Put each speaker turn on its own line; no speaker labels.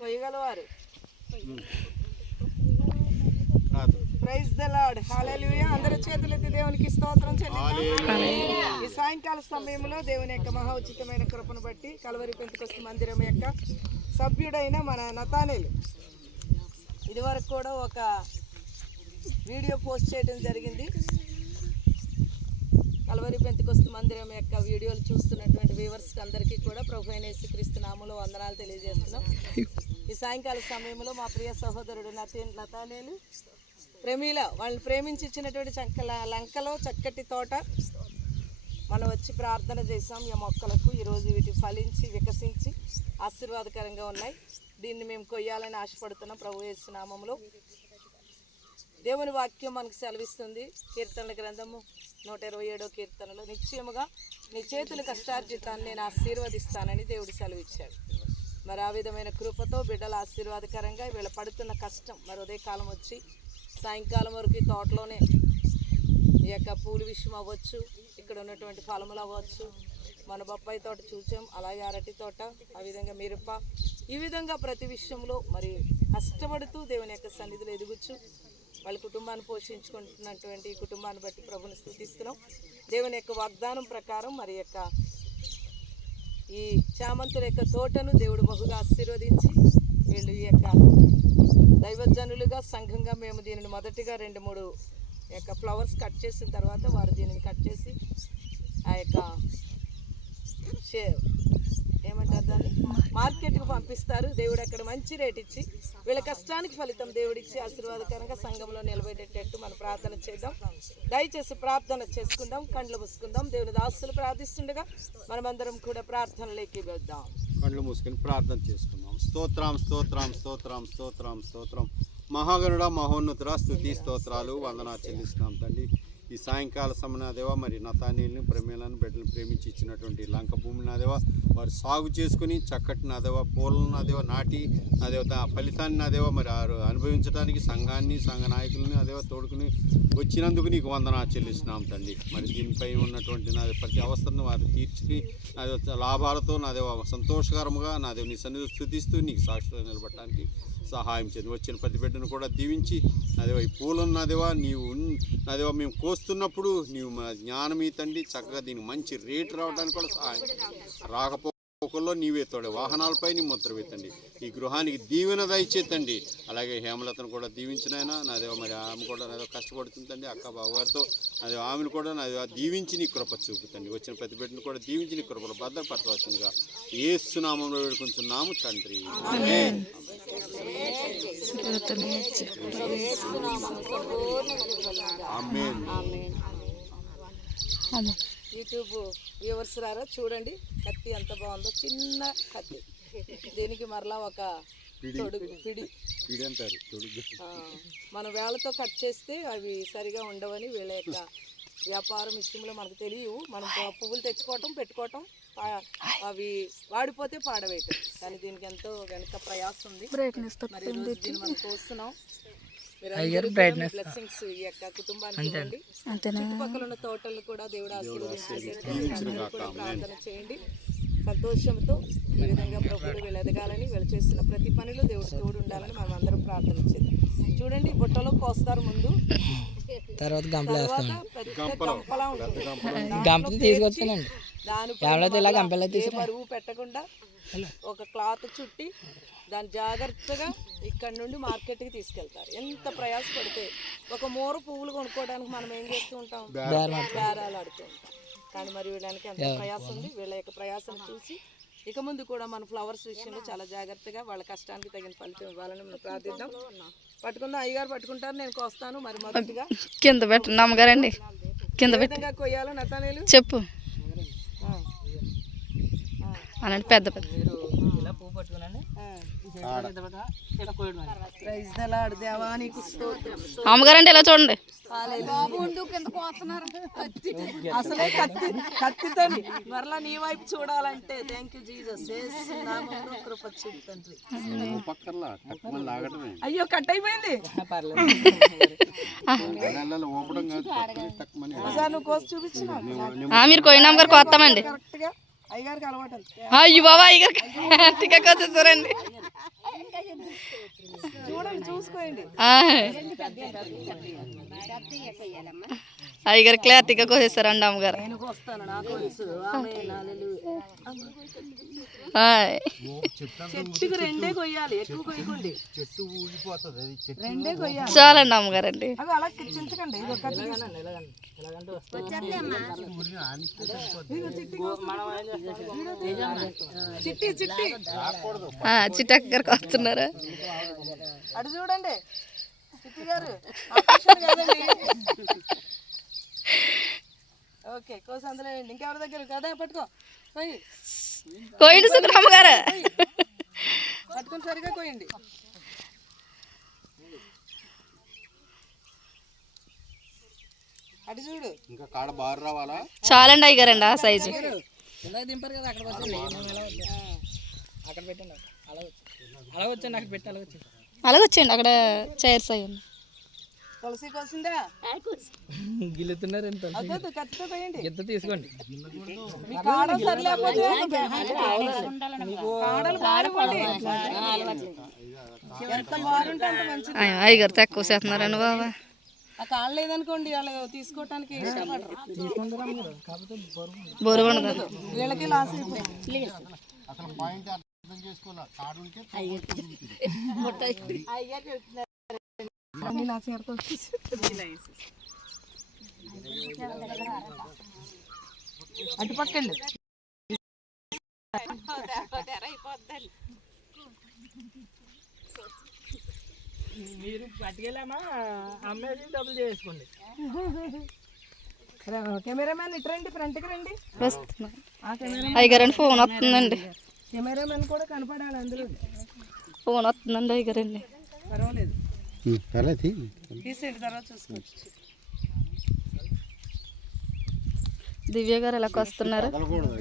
కొయ్యగలవారు. Praise the lord hallelujah అందరి చేతులెత్తి దేవునికి స్తోత్రం చెల్లిద్దాం. ఈ సాయంకాల సమయంలో దేవుని యొక్క మహా ఉచితమైన కృపను బట్టి కలవరి పెంతుకొస్తు మందిరం యొక్క సభ్యుడైన మన నతానేలు. ఇదివరకు కూడా ఒక వీడియో పోస్ట్ చేయడం జరిగింది. కలవరి పెంతుకొస్తు మందిరం యొక్క వీడియోలు చూస్తున్నటువంటి వ్యూవర్స్కి అందరికీ కూడా ప్రభు అయిన యేసుక్రీస్తు వందనాలు తెలియజేస్తున్నాం. ఈ సాయంకాల సమయంలో మా ప్రియ సహోదరుడు నతేన్ నతానేలు ప్రేమిల వాళ్ళని ప్రేమించి ఇచ్చినటువంటి చక్కల లంకలో చక్కటి తోట. మనం వచ్చి ప్రార్థన చేసాం ఈ మొక్కలకు ఈరోజు వీటి ఫలించి వికసించి ఆశీర్వాదకరంగా ఉన్నాయి. దీన్ని మేము కొయ్యాలని ఆశపడుతున్నాం ప్రభు యేసు నామంలో దేవుని వాక్యం మనకు సెలవిస్తుంది. కీర్తనల గ్రంథము నూట ఇరవై ఏడో కీర్తనలో నిశ్చయముగా నీ చేతుల కష్టార్జితాన్ని నేను ఆశీర్వదిస్తానని దేవుడు సెలవిచ్చాడు. మరి ఆ విధమైన కృపతో బిడ్డల ఆశీర్వాదకరంగా వీళ్ళ పడుతున్న కష్టం మరి ఉదయకాలం వచ్చి సాయంకాలం వరకు ఈ తోటలోనే ఈ యొక్క పూల విషయం అవ్వచ్చు ఇక్కడ ఉన్నటువంటి ఫలములు అవ్వచ్చు. మన బొప్పాయి తోట చూచాం అలాగే అరటి తోట ఆ విధంగా మిరప. ఈ విధంగా ప్రతి విషయంలో మరి కష్టపడుతూ దేవుని యొక్క సన్నిధిలో ఎదుగుచ్చు వాళ్ళ కుటుంబాన్ని పోషించుకుంటున్నటువంటి ఈ కుటుంబాన్ని బట్టి ప్రభుని స్థుతిస్తున్నాం. దేవుని యొక్క వాగ్దానం ప్రకారం మరి యొక్క ఈ చామంతుల యొక్క తోటను దేవుడు బహుగా ఆశీర్వదించి వీళ్ళు ఈ యొక్క దైవజనులుగా సంఘంగా మేము దీనిని మొదటిగా రెండు మూడు యొక్క ఫ్లవర్స్ కట్ చేసిన తర్వాత వారు దీనిని కట్ చేసి ఆ యొక్క ఏమంటారు దాన్ని? మార్కెట్కి పంపిస్తారు. దేవుడు అక్కడ మంచి రేట్ ఇచ్చి వీళ్ళ కష్టానికి ఫలితం దేవుడు ఇచ్చి ఆశీర్వాదకరంగా సంఘంలో నిలబెట్టేటట్టు మనం ప్రార్థన చేద్దాం. దయచేసి ప్రార్థన చేసుకుందాం కండ్లు మూసుకుందాం. దేవుని దాసులు ప్రార్థిస్తుండగా మనమందరం కూడా ప్రార్థనలోకి వెళ్దాం.
కళ్ళు మూసుకుని ప్రార్థన చేసుకుందాం. స్తోత్రం స్తోత్రం స్తోత్రం స్తోత్రం స్తోత్రం. మహాగణుడ మహోన్నతుడ స్థుతి స్తోత్రాలు వందనా చెల్లిస్తున్నాం తండ్రి. ఈ సాయంకాల సమయ మరి నతానీల్ని ప్రమేలను బిడ్డలను ప్రేమించి ఇచ్చినటువంటి లంక భూమి నాదేవా వారు సాగు చేసుకుని చక్కటి నాదేవా పూలను నాదేవా నాటి నాదేవ దా ఫలితాన్ని నాదేవా మరి అనుభవించడానికి సంఘాన్ని సంఘ నాయకులని అదేవా తోడుకుని వచ్చినందుకు నీకు వందనా చెల్లిస్తున్నాం తండ్రి. మరి దీనిపై ఉన్నటువంటి నాది ప్రతి అవసరం వారు తీర్చి నాది లాభాలతో నాదేవ సంతోషకరముగా నాదేవ నీ సన్నిధి స్థుతిస్తూ నీకు సాక్షిగా నిలబడటానికి సహాయం చేయండి. వచ్చిన ప్రతి బిడ్డను కూడా దీవించి నాదేవా ఈ పూలను నాదేవా నీవు ఉన్- నాదేవా మేము కోస్తున్నప్పుడు నీవు మా జ్ఞానం ఈ తండ్రి చక్కగా దీనికి మంచి రేటు రావడానికి కూడా సహాయం రాకపోతే నీవే తోడే. వాహనాలపై నీ ముద్ర వేతండి ఈ గృహానికి దీవెన దయచేతండి అలాగే హేమలతను కూడా దీవించినైనా నాదేవా మరి ఆమె కూడా నాదో కష్టపడుతుందండి. అక్క బావగారితో అది ఆమెను కూడా నాది దీవించి నీ కృప చూపుతండి. వచ్చిన ప్రతి బిడ్డను కూడా దీవించి నీ కృపలు భద్రపరచవలసిందిగా ఏసునామంలో వేడుకుంటున్నాము తండ్రి. ఆమేన్.
యూట్యూబ్ వ్యూవర్స్ రారా? చూడండి. కత్తి ఎంత బాగుందో. చిన్న కత్తి. దీనికి మరలా ఒక
పిడి.
తొడుగు పిడి.
పిడి అంటారు. తొడుగు.
ఆ, మన వేళ్ళతో కట్ చేస్తే అవి సరిగా ఉండవని వీళ్ళ యొక్క వ్యాపారం విషయంలో మనకు తెలియవు. మనం పువ్వులు తెచ్చుకోవటం పెట్టుకోవటం అవి వాడిపోతే పాడవేయటం. కానీ దీనికి ఎంతో వెనుక ప్రయాసం ఉంది. మరి దీన్ని మనం చూస్తున్నాం చుట్టుపక్కల ఉన్న తోటలు కూడా దేవుడు ప్రార్థన చేయండి. సంతోషంతో ఈ విధంగా ప్రభువులు వీళ్ళు ఎదగాలని వీళ్ళు చేస్తున్న ప్రతి పనిలో దేవుడు తోడు ఉండాలని మనం అందరం ప్రార్థన చేద్దాం. చూడండి బుట్టలో కోస్తారు ముందు.
తర్వాత గంపలు
గంపలు
తీసుకొచ్చానండి
దానిపై ఇలా గంపలో బరువు పెట్టకుండా ఒక క్లాత్ చుట్టి దాన్ని జాగ్రత్తగా ఇక్కడ నుండి మార్కెట్కి తీసుకెళ్తారు. ఎంత ప్రయాస పడితే ఒక మూర పువ్వులు కొనుక్కోవడానికి మనం ఏం చేస్తూ ఉంటాం? బేరాలు ఆడుతూ ఉంటాం. కానీ మరి వీళ్ళకి ఎంత ప్రయాసం ఉంది? వీళ్ళ యొక్క ప్రయాసం చూసి ఇక ముందు కూడా మన ఫ్లవర్స్ విషయంలో చాలా జాగ్రత్తగా వాళ్ళ కష్టానికి తగిన ఫలితం ఇవ్వాలని మనం ప్రార్థిద్దాం. పట్టుకుందాం. అయ్యగారు పట్టుకుంటారు. నేను కోస్తాను. మరి మొదటిగా
కింద పెట్టండి అమ్మగారండి కింద
ఏ
పెట్టి
విధంగా కొయ్యాలో నతానేలు?
చెప్పు. అనండి పెద్ద పెద్ద.
పువ్వు పట్టుకున్నాను
స్తోత్రం
అమ్మగారండి ఇలా చూడండి?
అసలే కత్తి కత్తితోని మరలా నీ వైపు చూడాలంటే. థ్యాంక్ యూ
లాగటమే
అయ్యో కట్ అయిపోయింది.
మీరు కోయిన అమ్మగారు కొత్తామండి
అయ్యగారికి అలవాటు.
అయ్యి బాబా అయ్యగారు కోసేసారండి
చూడండి చూసుకోండి
అయ్యగారు క్లారిటీగా కోసేస్తారండి అమ్మగారు.
చెట్టు
రెండే కొయ్యాలి.
చాలండి అమ్మగారండి.
చిట్టి చిట్టి చిట్టి.
ఆ, చిట్టక్క గారికి వస్తున్నారా
అటు చూడండి. గారు ఓకే కోసి అందులో ఇంకెవరి దగ్గర? కదా పట్టుకో. పోయి.
కోయండి సుఖం అమ్మగారు
పట్టుకొని సరిగా కోయండి. అటు చూడు.
ఇంకా కాడ బారు రావాలా?
చాలండి అయ్యగారండి ఆ సైజు.
ఇందాక దింపారు కదా అక్కడ వచ్చాం అక్కడ పెట్టండి అలా వచ్చి అలా వచ్చాను అక్కడ పెట్టి అలా వచ్చి
అక్కడ చైర్స్ అయ్యండి
తులసి కోసిందా?
గిల్లుతున్నారు ఎంత
అదే కత్తితో పోయండి
ఎంత తీసుకోండి.
మీ కాడలు సరిలేకపోతే కాడలు బారుకోండి ఎంత బారుంటే అంత మంచిది.
అయ్యో, అయ్యగారు తక్కువ చేస్తున్నారండి బాబా.
ఆ కాళ్ళు లేదనుకోండి వాళ్ళు తీసుకోవటానికి ఇష్టపడరు.
బరువు ఉండదు.
వీళ్ళకి లాస్ అయిపోయింది.
అసలు పాయింట్ అర్థం చేసుకోవాలి కాడు ఉంటే
అన్ని నా చీరతో అటు పక్కండి
మీరు పట్టుకెళ్ళామా అమ్మేసి డబ్బులు చేసుకోండి
కెమెరామ్యాన్ ఇటు రండి ఫ్రంట్కి రండి
అయ్యగారండి ఫోన్ వస్తుందండి
కెమెరామెన్ కూడా కనపడాలి అందులో
ఫోన్ వస్తుందండి అయ్యగారండి.
పర్వాలేదు.
పర్లేదు
తర్వాత చూసుకోవచ్చు.
దివ్య గారు ఎలా వస్తున్నారు
కదలకూడదు